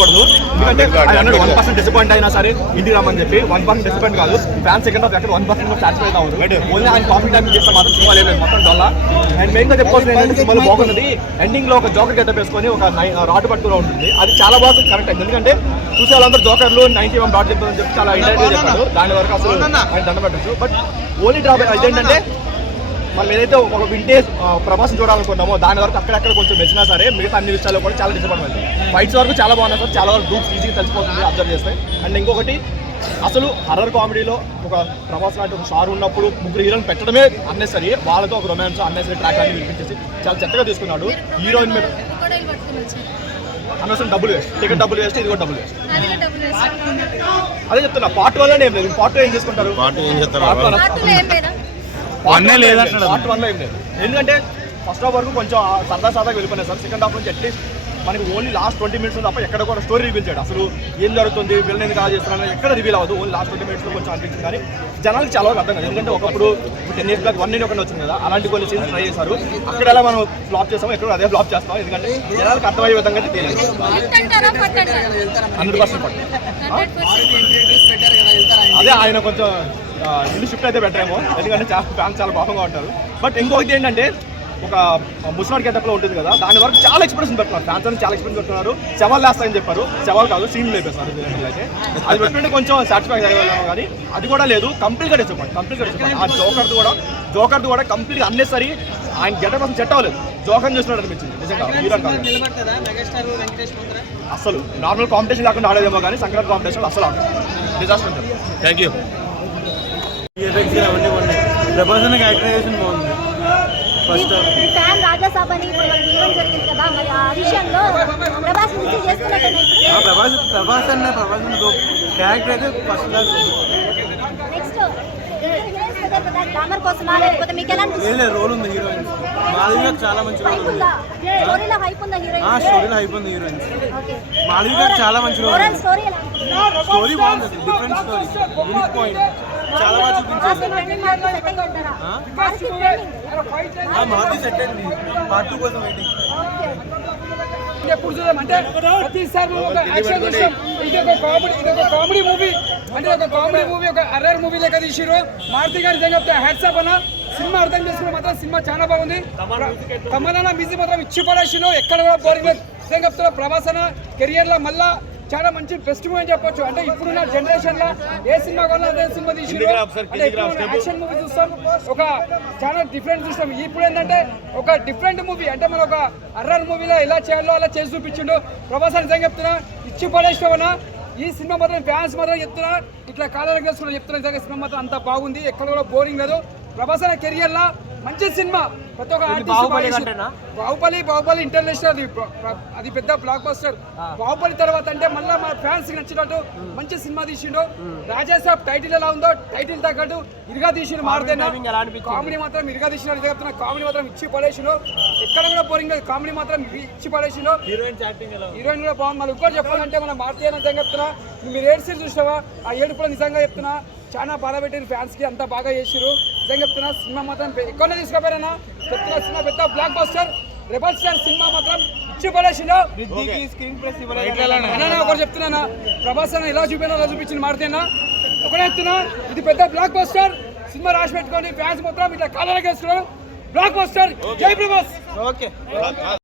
చెప్పకూడదు. ఎందుకంటే ఆయన 1% డిసప్పాయింట్ అయినా సరే ఇంటికి రమ్మని చెప్పి 1% డిసప్పాయింట్ కాదు. ఫ్యాన్స్ సెకండ్ హాఫ్ ఎక్కడ 1% సాటిస్ఫై అవుతుంది. ఓన్లీ ఆయన కాఫీ టైం చేస్తే మాత్రం సినిమా లేదు మొత్తం డొల్లా. అండ్ మెయిన్గా చెప్పుకోవాల్సింది ఏంటంటే సినిమాలో బాగున్నది ఎండింగ్ లో ఒక జోకర్ గెటప్ వేసుకొని ఒక రాటు పట్టులో ఉంటుంది. అది చాలా బాగా కరెక్ట్ అయింది. ఎందుకంటే చూసే వాళ్ళందరూ జోకర్లు 91 డాట్ చెప్తారని చెప్పి చాలా ఇండైరెక్ట్ గా చెప్పాడు. దాని వరకు అసలు ఆయన దండపెట్టచ్చు. బట్ ఓన్లీ డ్రాబ్యాక్ అదేంటంటే మనం ఏదైతే ఒక వింటేజ్ ప్రభాసం చూడాలనుకున్నామో దాని వరకు అక్కడక్కడ కొంచెం మెచ్చినా సరే మిగతా అన్ని విషయాల్లో కూడా చాలా డిసప్పాయింట్ అయింది. ఫైట్స్ వరకు చాలా బాగున్నాయి సార్. చాలా వరకు గ్రూప్స్ ఈజీగా తెలిసిపోతుంది అబ్జర్వ్ చేస్తే. అండ్ ఇంకొకటి అసలు హర్రర్ కామెడీలో ఒక ప్రభాస్ లాంటి ఒక స్టార్ ఉన్నప్పుడు ముగ్గురు హీరోని పెట్టడమే అన్నెసరీ. వాళ్ళతో ఒక రొమాన్స్ అన్నెసరీ ట్రాక్ అని వినిపించేసి చాలా చెత్తగా తీసుకున్నాడు. హీరోయిన్ మీద అనవసరం డబ్బులు వేస్ట్, టికెట్ డబ్బులు వేస్ట్, ఇది కూడా డబ్బులు వేస్ట్. అదే చెప్తున్నా పార్ట్ 1 ఏం లేదు. పార్ట్ 2 ఏం చేసుకుంటారు? పార్ట్ 1 లో ఏం లేదు. ఎందుకంటే ఫస్ట్ హాఫ్ వరకు కొంచెం సరదాగా వెళ్ళిపోయినాయి సార్. సెకండ్ హాఫ్ నుంచి అట్లీస్ట్ మనకి ఓన్లీ లాస్ట్ 20 minutes తప్ప ఎక్కడ కూడా స్టోరీ రివీల్ చేయడు. అసలు ఏం జరుగుతుంది, వీళ్ళని ఎందుకు కాల్ చేస్తున్నాను ఎక్కడ రివీల్ అవ్వదు. ఓన్లీ లాస్ట్ 20 minutes కొంచెం అనిపించింది. కానీ జనాలకు చాలా అర్థం కాదు. ఎందుకంటే ఒకప్పుడు 10 years బ్యాక్ 1 ఒకటి వచ్చింది కదా, అలాంటి కొన్ని సీన్స్ ట్రై చేశారు. అక్కడ ఎలా మనం ఫ్లాప్ చేస్తామో ఎక్కడ అదే ఫ్లాప్ చేస్తాం. ఎందుకంటే జనాలకు అర్థమయ్యే విధంగా తెలియదు. 100% అదే ఆయన కొంచెం ఇల్లు షిఫ్ట్ అయితే బెటర్ ఏమో. ఎందుకంటే ఫ్యాన్స్ చాలా బాగా ఉంటారు. బట్ ఇంకొకటి ఏంటంటే ఒక ముస్లాడ్ గెటప్లో ఉంటుంది కదా, దాని వరకు చాలా ఎక్స్ప్రెషన్ పెడుతున్నారు. ఫ్యాన్స్ అని చాలా ఎక్స్ప్రెషన్ పెడుతున్నారు. శవాలు వేస్తాయని చెప్పారు, శవాలు కాదు సీన్లు లేపేస్తారు. అయితే అది పెట్టుకుంటే కొంచెం సాటిస్ఫై అయ్యేవాళ్ళం. కానీ అది కూడా లేదు. కంప్లీట్గా డిసప్పాయింట్. ఆ జోకర్ది కూడా కంప్లీట్గా అన్నెసరీ. ఆయన గెటప్ అసలు సెట్ అవ్వలేదు. జోకర్ చూసినట్టు అనిపించింది నిజంగా. అసలు నార్మల్ కాంపిటీషన్ లేకుండా ఆడేదేమో కానీ సంక్రాంతి కాంపిటీషన్ అసలు డిజాస్టర్ ఉంటుంది. Thank you. యాక్టివేషన్ బాగుంది. ఫస్ట్ ఫ్యాన్ రాజాసాబ్ అని తీయడం జరిగింది కదా, మరి ఆ విషయంలో ప్రభాస్ రిసీవ్ చేసుకున్నట్టు ప్రభాస్ క్యారెక్టర్ అయితే ఫస్ట్ క్లాస్. నెక్స్ట్ గ్లామర్ కోసమా లేకపోతే మీకు ఎలా అనిపిస్తుంది? రోల్ ఉంది హీరోయిన్ మాధవి చాలా మంచి రోల్ ఉంది. స్టోరీలో హైప్ ఉందా హీరోయిన్? స్టోరీలో హైప్ ఉంది హీరోయిన్ మాధవి గారు చాలా మంచి రోల్. స్టోరీ బాగుంది. డిఫరెంట్ స్టోరీ, యూనిక్ పాయింట్ చాలా బాగా చూపించారు. మాధవి సెట్ అయింది. పార్ట్ 2 కోసం వెయిటింగ్. ఎప్పుడు చూద్దామంటే ప్రతిసారి ఒక యాక్షన్ చూస్తాం. ఇది ఒక కామెడీ మూవీ, అంటే ఒక కామెడీ మూవీ, ఒక అర్రర్ మూవీ లెక్క తీసిరు. మారుతి గారు నిజంగా హ్యాట్స్ ఆఫ్ అన్న. సినిమా అర్థం చేసుకున్న మాత్రం సినిమా చాలా బాగుంది. తమన్నా మ్యూజిక్ మాత్రం ఇచ్చి పడేసిన ఎక్కడ కూడా బోరింగ్ లేదు. నిజంగా చెప్తున్నా ప్రభాస్ అన్న కెరియర్ లో మళ్ళా చాలా మంచి బెస్ట్ మూవీ అని చెప్పొచ్చు. అంటే ఇప్పుడున్న జనరేషన్ లో ఏ సినిమా కొన్నా అదే సినిమా తీసిరు. అంటే యాక్షన్ మూవీ చూస్తాం, ఒక చాలా డిఫరెంట్ చూస్తాం. ఇప్పుడు ఏంటంటే ఒక డిఫరెంట్ మూవీ, అంటే మనం ఒక అర్రర్ మూవీలో ఎలా చేయాలో అలా చేసి చూపించిండు ప్రభాస్ అని. నిజంగా చెప్తున్నా ఇచ్చి పడేసినామన్నా. ఈ సినిమా మాత్రం ఫ్యాన్స్ మాత్రం చెప్తున్నా, ఇట్లా కాలాలకు వేసుకున్నా చెప్తున్నా. నిజంగా సినిమా మాత్రం అంత బాగుంది, ఎక్కడ కూడా బోరింగ్ లేదు. ప్రభాస్ అన్న కెరియర్ లా మంచి సినిమా. ప్రతి ఒక్క బాహుబలి ఇంటర్నేషనల్ అది పెద్ద బ్లాక్ బస్టర్. బాహుబలి తర్వాత అంటే మళ్ళీ మన ఫ్యాన్స్ నచ్చినట్టు మంచి సినిమా తీసిండు. రాజాసాబ్ టైటిల్ ఎలా ఉందో టైటిల్ తగ్గట్టు ఇరుగా తీసిండు. మారుతేనా కామెడీ మాత్రం ఇరుగా తీసినాడు. చెప్తున్నా కామెడీ మాత్రం ఇచ్చి పడేసిండు. ఎక్కడ కూడా బోరింగ్ లేదు. కామెడీ మాత్రం ఇచ్చి పడేసిండు. హీరోయిన్ కూడా బాగుంది. మళ్ళీ ఇంకోటి చెప్పాలంటే మన మారుతి నిజంగా చెప్తున్నా, మీరు ఏడు సీన్ చూసినావా? ఆ ఏడు కూడా నిజంగా చెప్తున్నా చాలా బాధ పెట్టిన ఫ్యాన్స్ కి, అంతా బాగా చేసిరు. నిజంగా చెప్తున్నా సినిమా మాత్రం ఎక్కువనే తీసుకుపోయారన్నా. చెప్తున్నా సినిమా పెద్ద block buster, rebel star cinema మాత్రం ఇచ్చి పడేసిండు. ఒకటి చెప్తున్నా, ప్రభాస్ అన్న ఎలా చూపినా అలా చూపించింది మారుతి అన్న. ఒకటే చెప్తున్నా ఇది పెద్ద బ్లాక్ బస్టర్ సినిమా. రాసి పెట్టుకోండి ఫ్యాన్స్ మాత్రం ఇట్లా కాలాలకు వేస్తున్నారు. Block buster. జై ప్రభాస్.